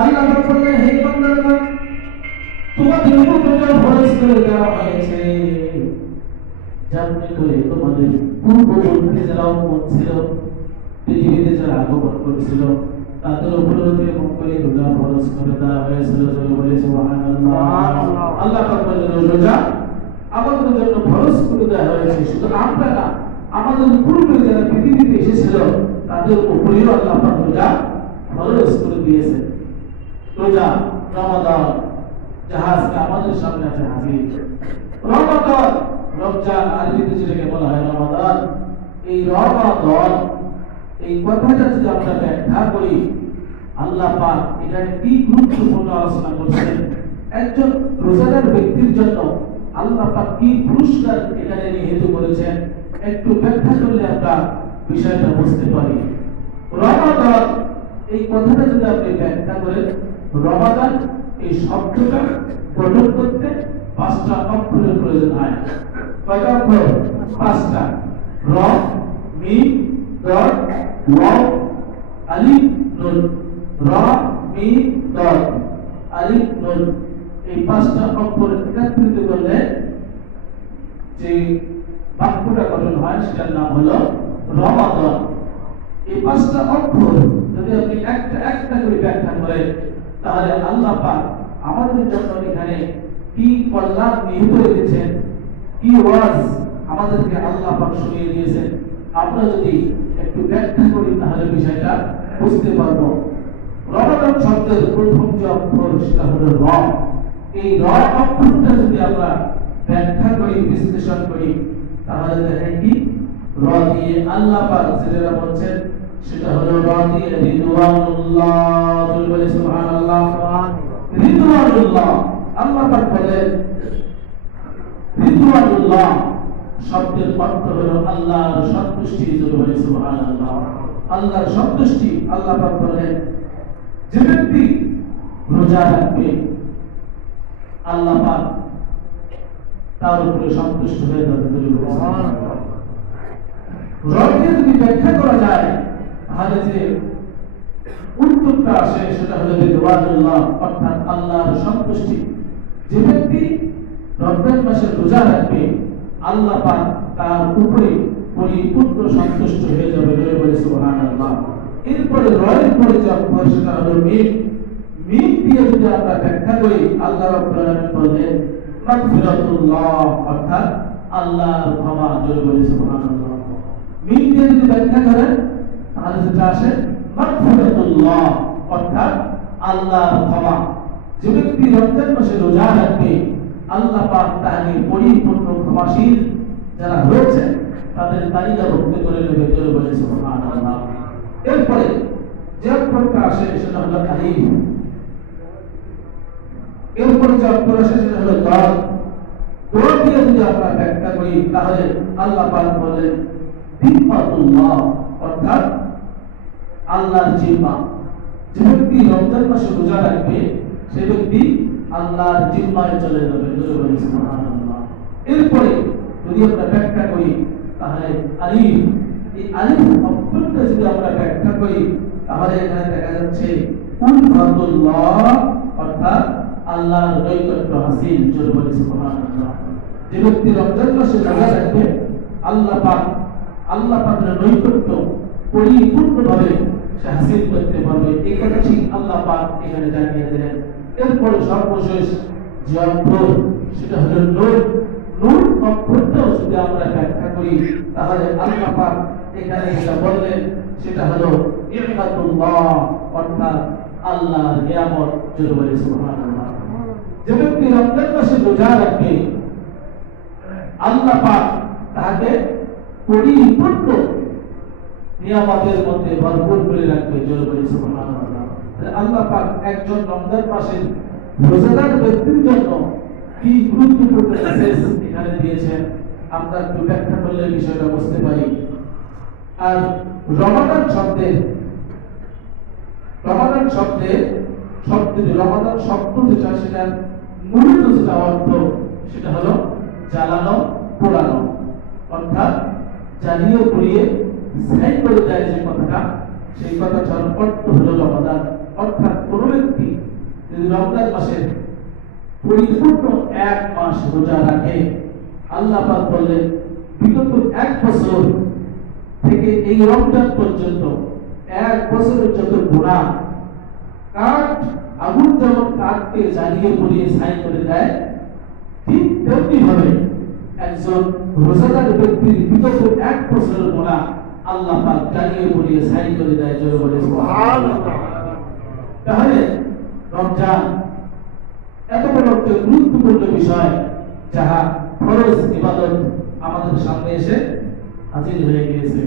আল্লাহ বললেন, হে বান্দারা, তোমাদের উপর রোজা ফরজ করে দেওয়া হয়েছে যেমনি করে তোমাদের পূর্ববর্তী যারা উম্মত ছিল, পৃথিবীতে যারা আগমন করেছিল, তাদের উপর এরকম করে রোজা ফরজ করে দেওয়া হয়েছিল। বলে সুবহানাল্লাহ। আল্লাহ পাক বলেন, রোজা আমাদের জন্য ফরজ করে দেওয়া হয়েছে। শুধু আমরা না, আমাদের পূর্বে যারা পৃথিবীতে এসেছিল তাদের উপরেও আল্লাহ পাক রোজা ফরজ করে দিয়েছে। রোজা, রমাদান, জাহাজটা আমাদের সামনে আছে হাজির। রমাদান, রমজান, আরবিতে যেটাকে বলা হয় রমাদান, এই রমাদান, এই কথাটা যদি আমরা ব্যাখ্যা করি, আল্লাহ পাক এখানে কি গুরুত্বপূর্ণ আলোচনা করছেন। একজন রোজাদার ব্যক্তির জন্য আল্লাহ পাক কি পুরস্কার এখানে নিহিত করেছেন, একটু ব্যাখ্যা করলে আমরা বিষয়টা বুঝতে পারি। রমাদান, এই কথাটা যদি আপনি ব্যাখ্যা করেন, রমাদান এই শব্দটা গঠন করতে 5টা অক্ষরের প্রয়োজন হয়। কয়টা অক্ষর? 5টা। র, মিম, দত, ওয়াও, আলিফ, নুন। র, মিম, দত, আলিফ, নুন। এই 5টা অক্ষর একত্রিত করলে যে বাক্যটা গঠন হয় সেটার নাম হলো রমাদান। এই 5টা অক্ষর যদি আপনি একটা একটা করে ব্যাখ্যা করেন, তাহলে আল্লাহ পাক আমাদের জন্য এখানে কি কল্যাণ নিহিত রেখেছেন, কি ওয়াজ আমাদেরকে আল্লাহ পাক শুনিয়ে দিয়েছেন, আমরা যদি একটু ব্যাখ্যা করি তাহলে বিষয়টা বুঝতে পারবো। রমাদান শব্দের প্রথম যে অক্ষর সেটা হলো র। এই র অক্ষরটা যদি আমরা ব্যাখ্যা করি, বিশ্লেষণ করি, তাহলে দেখেন কি র দিয়ে আল্লাহ পাক যেটা বলছেন সেটা হলো র দিয়ে রিদওয়ানুল্লাহ। বলে সুবহানাল্লাহ। রিদওয়ানুল্লাহ, আল্লাহ পাক বলেন রিদওয়ানুল্লাহ শব্দের অর্থ হলো আল্লাহর সন্তুষ্টি। বলে সুবহানাল্লাহ। আল্লাহর সন্তুষ্টি। আল্লাহ পাক বলেন, যে ব্যক্তি রোজা রাখবে আল্লাহ পাক তার উপরে সন্তুষ্ট হয়ে যাবে। রকে যদি ব্যাখ্যা করা যায় তাহলে যে উত্তরটা আসে সেটা হলো রিদওয়ানুল্লাহ, অর্থাৎ আল্লাহর সন্তুষ্টি। যে ব্যক্তি রমজান মাসে রোজা রাখবে আল্লাহ পাক তার উপরে পরিপূর্ণ সন্তুষ্ট হয়ে যাবে। বলে সুবহানাল্লাহ। এরপরে রয়ের পরে যে অক্ষর সেটা হলো মিম। মিম দিয়ে যদি আমরা ব্যাখ্যা করি, আল্লাহ রাব্বুল আলামিন বলেন মাগফিরাতুল্লাহ, অর্থাৎ আল্লাহর ক্ষমা। বলে সুবহানাল্লাহ। মিম দিয়ে যদি ব্যাখ্যা করেন তাহলে যেটা আসে মাগফিরাতুল্লাহ, অর্থাৎ আল্লাহর ক্ষমা। যে ব্যক্তি রমজান মাসে রোজা রাখবে আল্লাহ পাক তাকে পরিপূর্ণ ক্ষমাশীল যারা রয়েছে তাদের তালিকাভুক্ত করে নেবে। বলে সুবহানাল্লাহ। এরপরে যে অক্ষরটা আসে সেটা হলো আলিফ। এরপরে যে অক্ষর আসে সেটা হলো দত। দত দিয়ে যদি আমরা ব্যাখ্যা করি তাহলে আল্লাহ পাক বলেন জিম্মাতুল্লাহ, অর্থাৎ আল্লাহর জিম্মা। যে ব্যক্তি রমজান মাসে রোজা রাখবে সে ব্যক্তি আল্লাহর জিম্মায় চলে যাবে। বলে সুবহানাল্লাহ। এরপরে যদি আমরা ব্যাখ্যা করি তাহলে আলিফ, এই আলিফ অক্ষরটা যদি আমরা ব্যাখ্যা করি তাহলে এখানে দেখা যাচ্ছে উলফাতুল্লাহ, অর্থাৎ আল্লাহর নৈকট্য হাসিল। বলে সুবহানাল্লাহ। যে ব্যক্তি রমজান মাসে রোজা রাখবে আল্লাহ পাকের নৈকট্য পরিপূর্ণভাবে সে হাসিল করতে পারবে। এই কথাটি আল্লাহ পাক এখানে জানিয়ে দিলেন। এরপরে সর্বশেষ যে অক্ষর সেটা হলো নূর। নূর অক্ষরটাও যদি আমরা ব্যাখ্যা করি তাহলে আল্লাহ পাক এখানে যেটা বললেন সেটা হলো নি'মাতুল্লাহ, অর্থাৎ আল্লাহর নিয়ামত। বলে সুবহানাল্লাহ। যে ব্যক্তি রমজান মাসে রোজা রাখবে আল্লাহ পাক তাকে পরিপূর্ণ নিয়ামতের মধ্যে ভরপুর করে রাখবে। বলে সুবহানাল্লাহ। আল্লাহ পাক একজন রমজান মাসের রোজাদার ব্যক্তির জন্য কি গুরুত্বপূর্ণ মেসেজ এখানে দিয়েছেন আমরা একটু ব্যাখ্যা করলে বিষয়টা বুঝতে পারি। আর রমাদান শব্দের রমাদান শব্দ যেটা সেটার মূলত যেটা অর্থ সেটা হলো জ্বালানো পোড়ানো, অর্থাৎ জ্বালিয়ে পুড়িয়ে ছাই করে দেয় যে কথাটা, সেই কথাটার অর্থ হলো রমাদান। অর্থাৎ কোন ব্যক্তি যদি রমজান মাসে পরিপূর্ণ এক মাস রোজা রাখে, আল্লাহ পাক বললেন বিগত এক বছর থেকে এই রমজান পর্যন্ত এক বছরের যত গুনাহ, কাঠ আগুন যেমন কাঠকে জ্বালিয়ে পুড়িয়ে ছাই করে দেয়, ঠিক তেমনি ভাবে একজন রোজাদার ব্যক্তির বিগত এক বছরের গুনাহ আল্লাহ পাক জ্বালিয়ে পুড়িয়ে ছাই করে দেয়। জোরে বলে সুবহানাল্লাহ। তাহলে রমজান এত বড় একটা গুরুত্বপূর্ণ বিষয়, যাহা ফরজ ইবাদত আমাদের সামনে এসে হাজির হয়ে গিয়েছে।